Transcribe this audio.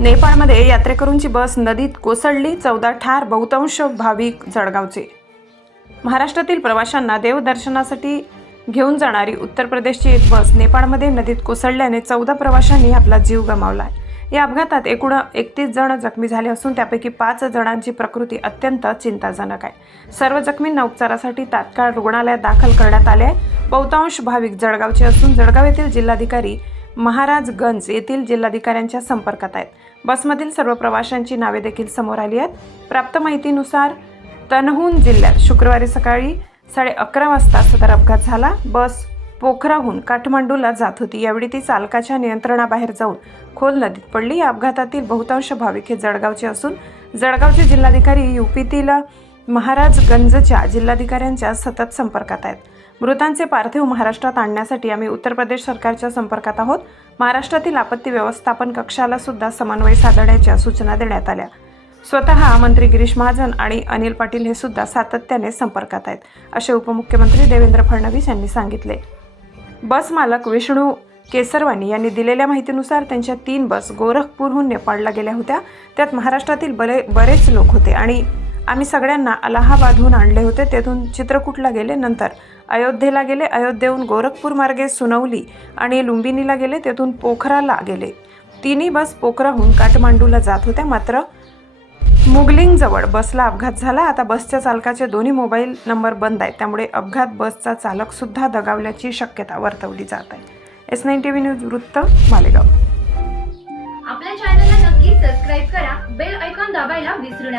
नेपाळमध्ये यात्रेकरूंची बस नदीत कोसळली चौदा ठार बहुतांश भाविक जळगावचे. महाराष्ट्रातील प्रवाशांना देवदर्शनासाठी घेऊन जाणारी उत्तर प्रदेशची एक बस नेपाळमध्ये नदीत कोसळल्याने चौदा प्रवाशांनी आपला जीव गमावला या अपघातात एकूण एकतीस जण जखमी झाले असून त्यापैकी पाच जणांची प्रकृती अत्यंत चिंताजनक आहे. सर्व जखमींना उपचारासाठी तात्काळ रुग्णालयात दाखल करण्यात आले आहे बहुतांश भाविक जळगावचे असून जळगाव येथील जिल्हाधिकारी महाराजगंज येथील जिल्हाधिकाऱ्यांच्या संपर्कात आहेत. बसमधील सर्व प्रवाशांची नावे देखील समोर आली आहेत. प्राप्त माहितीनुसार तनहून जिल्ह्यात शुक्रवारी सकाळी साडे अकरा वाजता सदर अपघात झाला. बस पोखराहून काठमांडूला जात होती. यावेळी ती चालकाच्या नियंत्रणाबाहेर जाऊन खोल नदीत पडली. या अपघातातील बहुतांश भाविक हे जळगावचे असून जळगावचे जिल्हाधिकारी युपीतील महाराजगंजच्या जिल्हाधिकाऱ्यांच्या सतत संपर्कात आहेत. मृतांचे पार्थिव महाराष्ट्रात आणण्यासाठी आम्ही उत्तर प्रदेश सरकारच्या संपर्कात आहोत. महाराष्ट्रातील आपत्ती व्यवस्थापन कक्षाला सुद्धा समन्वय साधण्याच्या सूचना देण्यात आल्या. स्वतः मंत्री गिरीश महाजन आणि अनिल पाटील हे सुद्धा सातत्याने संपर्कात आहेत असे उपमुख्यमंत्री देवेंद्र फडणवीस यांनी सांगितले. बस मालक विष्णू केसरवानी यांनी दिलेल्या माहितीनुसार त्यांच्या तीन बस गोरखपूरहून नेपाळला गेल्या होत्या. त्यात महाराष्ट्रातील बरे बरेच लोक होते आणि आम्ही सगळ्यांना अलाहाबादहून आणले होते. तेथून चित्रकूटला गेले. नंतर अयोध्येला गेले. अयोध्येहून गोरखपूर मार्गे सुनवली आणि लुंबिनीला गेले. तेथून पोखराला गेले. तिन्ही बस पोखराहून काठमांडूला जात होत्या. मात्र मुगलिंगजवळ बसला अपघात झाला. आता बसच्या चालकाचे दोन्ही मोबाईल नंबर बंद आहेत. त्यामुळे अपघात बसचा चालकसुद्धा दगावल्याची शक्यता वर्तवली जात आहे. S nine T V news वृत्त मालेगाव. आपल्या चॅनलला नक्की सबस्क्राईब करा. बेल ऐकॉन दाबायला विसरू नका.